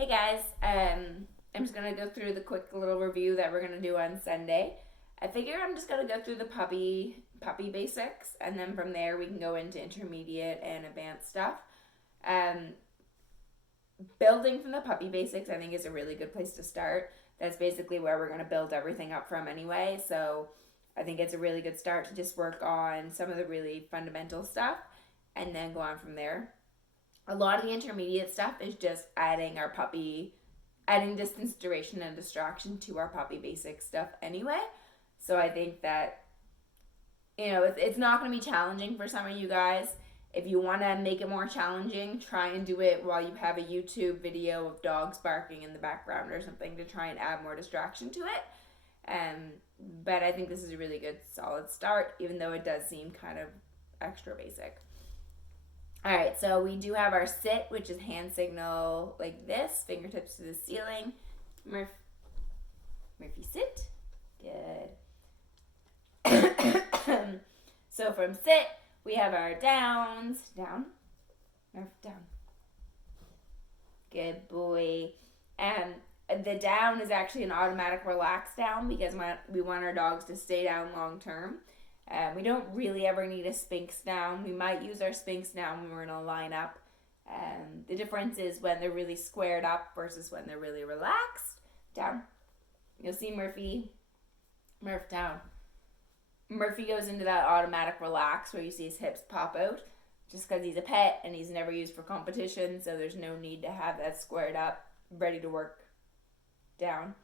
Hey guys, I'm just gonna go through the quick little review that we're gonna do on Sunday. I figure I'm just gonna go through the puppy basics, and then from there we can go into intermediate and advanced stuff. Um, Building from the puppy basics, I think, is a really good place to start. That's basically where we're gonna build everything up from anyway. So I think it's a really good start to just work on some of the really fundamental stuff, and then go on from there. A lot of the intermediate stuff is just adding distance, duration, and distraction to our puppy basic stuff anyway. So I think that, it's not going to be challenging for some of you guys. If you want to make it more challenging, try and do it while you have a YouTube video of dogs barking in the background or something to try and add more distraction to it. But I think this is a really good solid start, even though it does seem kind of extra basic. All right, so we do have our sit, which is hand signal like this, fingertips to the ceiling. Murphy sit. Good. So from sit, we have our downs. Down. Murph, down. Good boy. And the down is actually an automatic relax down because we want our dogs to stay down long term. We don't really ever need a Sphynx down. We might use our Sphynx down when we're in a lineup. The difference is when they're really squared up versus when they're really relaxed. Down. You'll see Murph down. Murphy goes into that automatic relax where you see his hips pop out just because he's a pet and he's never used for competition, so there's no need to have that squared up, ready to work down.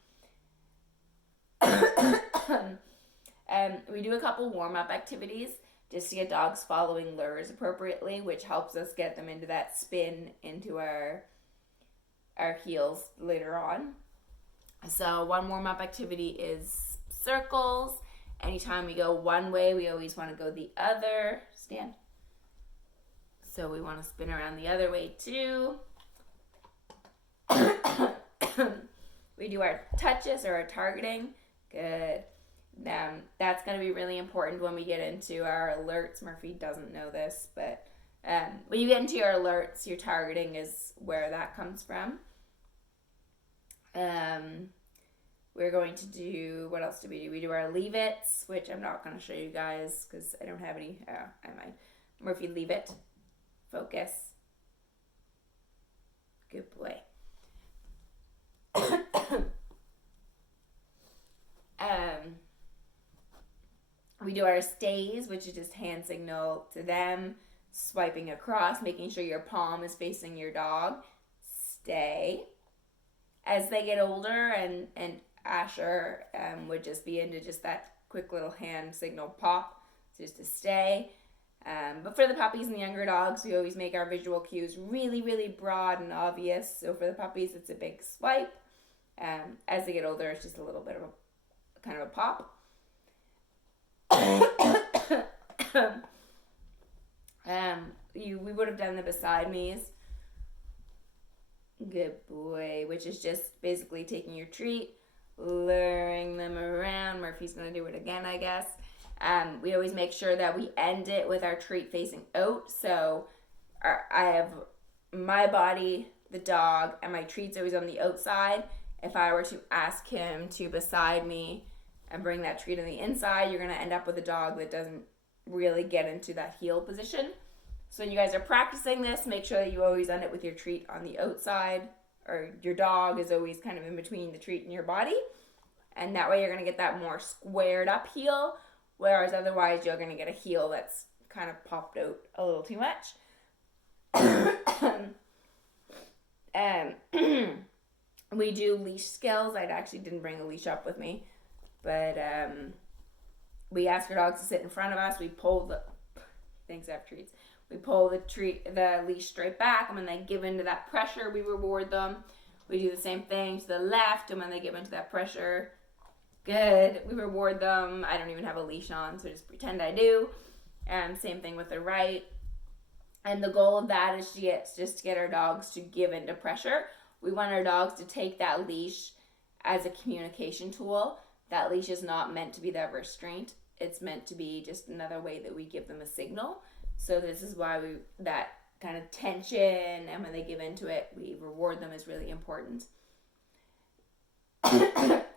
We do a couple warm-up activities just to get dogs following lures appropriately, which helps us get them into that spin into our heels later on. So one warm-up activity is circles. Anytime we go one way, we always want to go the other. Stand. So we want to spin around the other way too. We do our touches or our targeting. Good. That's going to be really important when we get into our alerts. Murphy doesn't know this, but when you get into your alerts, your targeting is where that comes from. We're going to do, what else do we do? We do our leave-its, which I'm not going to show you guys because I don't have any. I might. Murphy, leave it. Focus. Good boy. We do our stays, which is just hand signal to them, swiping across, making sure your palm is facing your dog. Stay. As they get older, and Asher would just be into just that quick little hand signal pop, just to stay. But for the puppies and the younger dogs, we always make our visual cues really, really broad and obvious. So for the puppies, it's a big swipe. As they get older, it's just a little bit of a kind of a pop. We would have done the beside me's. Good boy. Which is just basically taking your treat, luring them around. Murphy's gonna do it again, I guess. We always make sure that we end it with our treat facing out. So I have my body, the dog, and my treat's always on the outside. If I were to ask him to beside me and bring that treat on the inside, you're going to end up with a dog that doesn't really get into that heel position. So when you guys are practicing this, make sure that you always end it with your treat on the outside, or your dog is always kind of in between the treat and your body. And that way you're going to get that more squared up heel, whereas otherwise you're going to get a heel that's kind of popped out a little too much. We do leash skills. I actually didn't bring a leash up with me, but we ask our dogs to sit in front of us. We pull thanks, I have treats. We pull the leash straight back, and when they give into that pressure, we reward them. We do the same thing to the left, and when they give into that pressure, good, we reward them. I don't even have a leash on, so just pretend I do. Same thing with the right. And the goal of that is just to get our dogs to give into pressure. We want our dogs to take that leash as a communication tool. That leash is not meant to be that restraint. It's meant to be just another way that we give them a signal. So this is why that kind of tension, and when they give into it, we reward them is really important.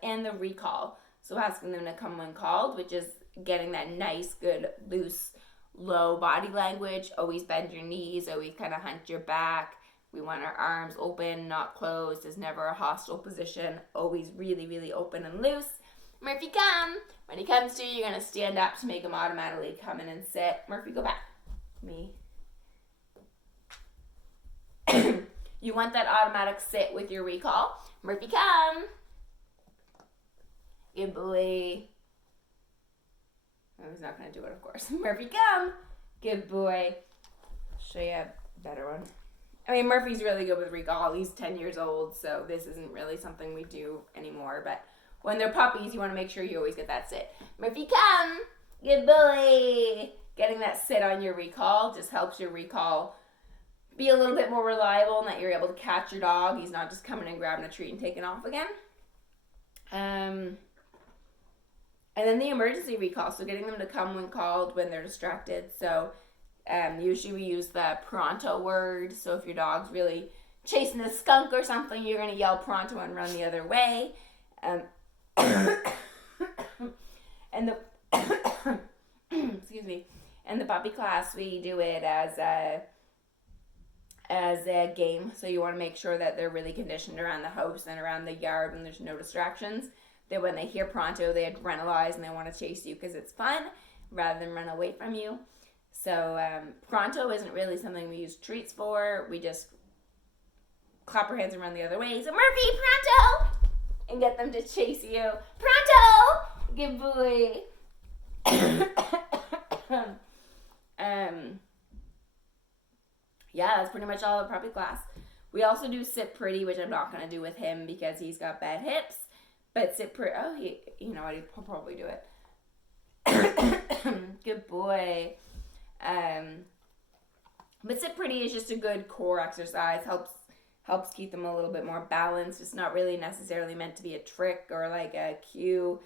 And the recall. So asking them to come when called, which is getting that nice, good, loose, low body language. Always bend your knees, always kind of hunch your back. We want our arms open, not closed. There's never a hostile position. Always really, really open and loose. Murphy, come. When he comes to you, you're going to stand up to make him automatically come in and sit. Murphy, go back. Me. You want that automatic sit with your recall. Murphy, come. Good boy. I was not going to do it, of course. Murphy, come. Good boy. Show you a better one. I mean, Murphy's really good with recall. He's 10 years old, so this isn't really something we do anymore. But when they're puppies, you want to make sure you always get that sit. Murphy, come. Good boy. Getting that sit on your recall just helps your recall be a little bit more reliable and that you're able to catch your dog. He's not just coming and grabbing a treat and taking off again. And then the emergency recall, so getting them to come when called when they're distracted. So usually we use the pronto word. So if your dog's really chasing a skunk or something, you're going to yell pronto and run the other way. And the excuse me. In the puppy class, we do it as a game. So you want to make sure that they're really conditioned around the house and around the yard when there's no distractions. That when they hear pronto, they adrenalize and they want to chase you because it's fun rather than run away from you. So pronto isn't really something we use treats for. We just clap our hands and run the other way. So Murphy, pronto! And get them to chase you. Pronto! Good boy. Yeah, that's pretty much all the puppy class. We also do sit pretty, which I'm not going to do with him because he's got bad hips. But sit pretty, you know what, he'll probably do it. Good boy. But sit pretty is just a good core exercise. Helps keep them a little bit more balanced. It's not really necessarily meant to be a trick or like a cue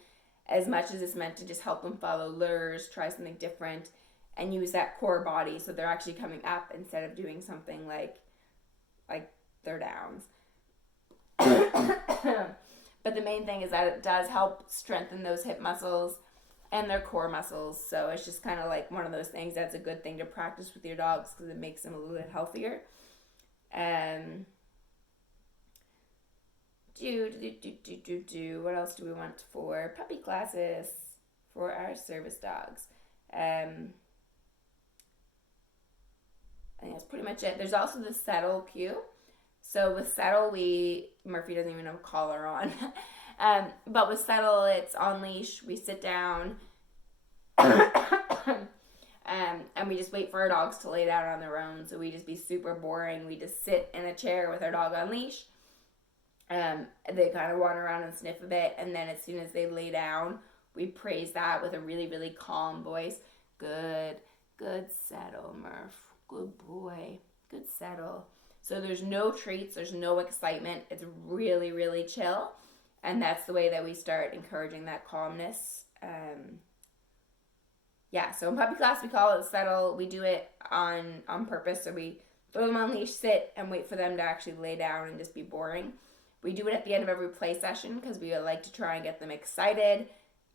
as much as it's meant to just help them follow lures, try something different, and use that core body so they're actually coming up instead of doing something like their downs. But the main thing is that it does help strengthen those hip muscles and their core muscles. So it's just kind of like one of those things that's a good thing to practice with your dogs because it makes them a little bit healthier. What else do we want for puppy classes for our service dogs? I think that's pretty much it. There's also the settle cue. So with settle, Murphy doesn't even have a collar on. But with settle, it's on leash. We sit down and we just wait for our dogs to lay down on their own. So we just be super boring. We just sit in a chair with our dog on leash. They kind of wander around and sniff a bit. And then as soon as they lay down, we praise that with a really, really calm voice. Good settle, Murph. Good boy. Good settle. So there's no treats, there's no excitement. It's really, really chill. And that's the way that we start encouraging that calmness. So in puppy class, we call it settle. We do it on purpose. So we throw them on leash, sit, and wait for them to actually lay down and just be boring. We do it at the end of every play session because we like to try and get them excited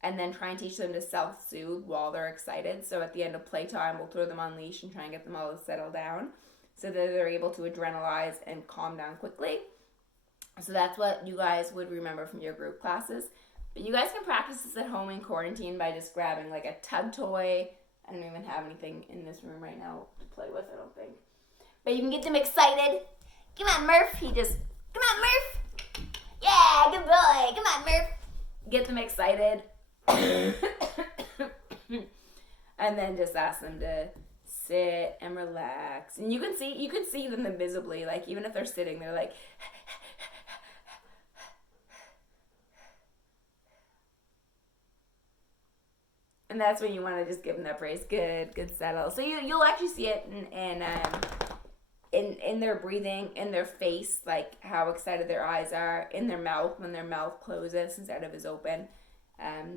and then try and teach them to self-soothe while they're excited. So at the end of playtime, we'll throw them on leash and try and get them all to settle down so that they're able to adrenalize and calm down quickly. So that's what you guys would remember from your group classes. But you guys can practice this at home in quarantine by just grabbing like a tug toy. I don't even have anything in this room right now to play with, I don't think. But you can get them excited. Come on, Murph. Come on, Murph. Yeah, good boy. Come on, Murph. Get them excited. And then just ask them to sit and relax. And you can see them visibly, like even if they're sitting, they're like and that's when you want to just give them that praise. Good settle. So you'll actually see it in their breathing, in their face, like how excited their eyes are, in their mouth when their mouth closes instead of is open.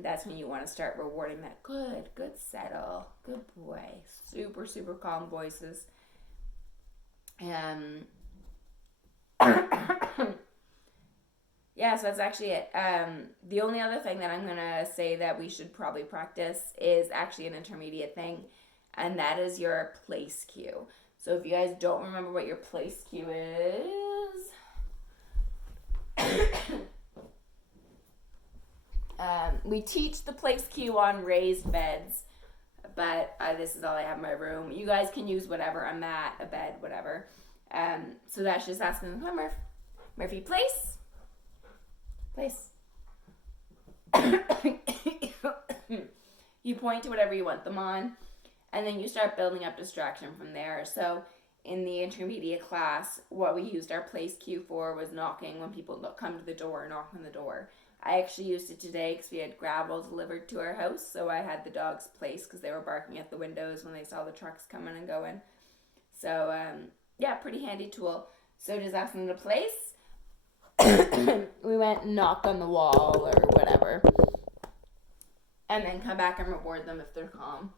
That's when you want to start rewarding that good settle, good boy, super, super calm voices. Um, yeah, so that's actually it. The only other thing that I'm gonna say that we should probably practice is actually an intermediate thing, and that is your place cue. So if you guys don't remember what your place cue is, we teach the place cue on raised beds, but this is all I have in my room. You guys can use whatever, a mat, a bed, whatever. So that's just asking them, Murphy, place. You point to whatever you want them on, and then you start building up distraction from there. So in the intermediate class, what we used our place cue for was knocking when people come to the door, knock on the door. I actually used it today because we had gravel delivered to our house, so I had the dogs place because they were barking at the windows when they saw the trucks coming and going. So, yeah, pretty handy tool. So just ask them to place. We went and knocked on the wall or whatever. And then come back and reward them if they're calm.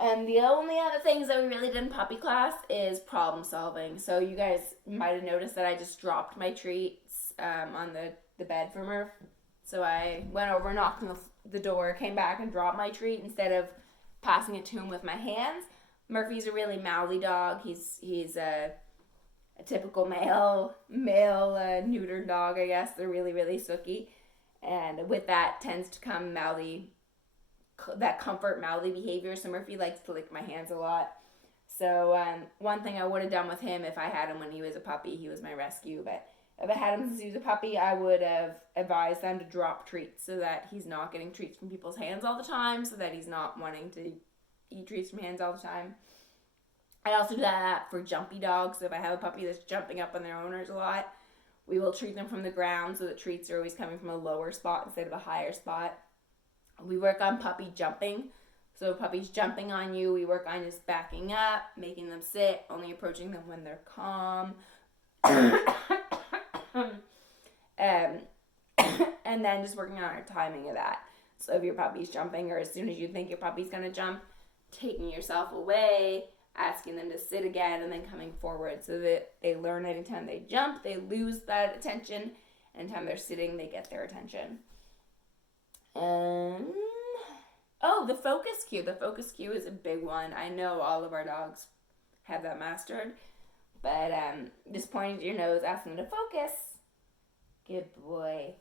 And the only other things that we really did in puppy class is problem solving. So you guys might have noticed that I just dropped my treats on the bed for Murph. So I went over, knocked on the door, came back and dropped my treat instead of passing it to him with my hands. Murphy's a really mouthy dog. He's a typical male neutered dog, I guess. They're really, really sooky. And with that tends to come that comfort mouthy behavior. So Murphy likes to lick my hands a lot. So one thing I would have done with him if I had him when he was a puppy, he was my rescue, but if I had him since he was a puppy, I would have advised them to drop treats so that he's not getting treats from people's hands all the time, so that he's not wanting to eat treats from hands all the time. I also do that for jumpy dogs. So if I have a puppy that's jumping up on their owners a lot, we will treat them from the ground so that treats are always coming from a lower spot instead of a higher spot. We work on puppy jumping. So if puppy's jumping on you, we work on just backing up, making them sit, only approaching them when they're calm. And then just working on our timing of that. So if your puppy's jumping, or as soon as you think your puppy's going to jump, taking yourself away, asking them to sit again, and then coming forward so that they learn anytime they jump, they lose that attention. Anytime they're sitting, they get their attention. The focus cue. The focus cue is a big one. I know all of our dogs have that mastered. But just pointing to your nose, asking them to focus. Good boy.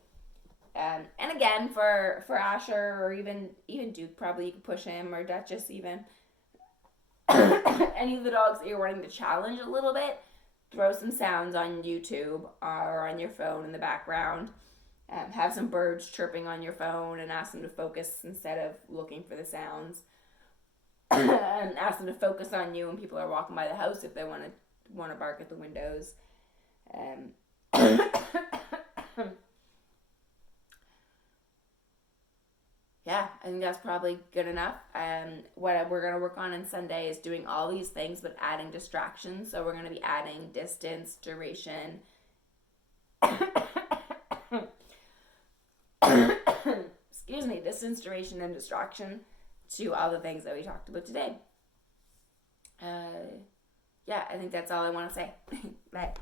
And again, for Asher or even Duke, probably you could push him, or Duchess even. Any of the dogs that you're wanting to challenge a little bit, throw some sounds on YouTube or on your phone in the background. Have some birds chirping on your phone and ask them to focus instead of looking for the sounds. And ask them to focus on you when people are walking by the house if they want to bark at the windows. Yeah, I think that's probably good enough. What we're going to work on Sunday is doing all these things but adding distractions. So we're going to be adding distance, duration, distance, duration, and distraction to all the things that we talked about today. Yeah, I think that's all I want to say. Bye.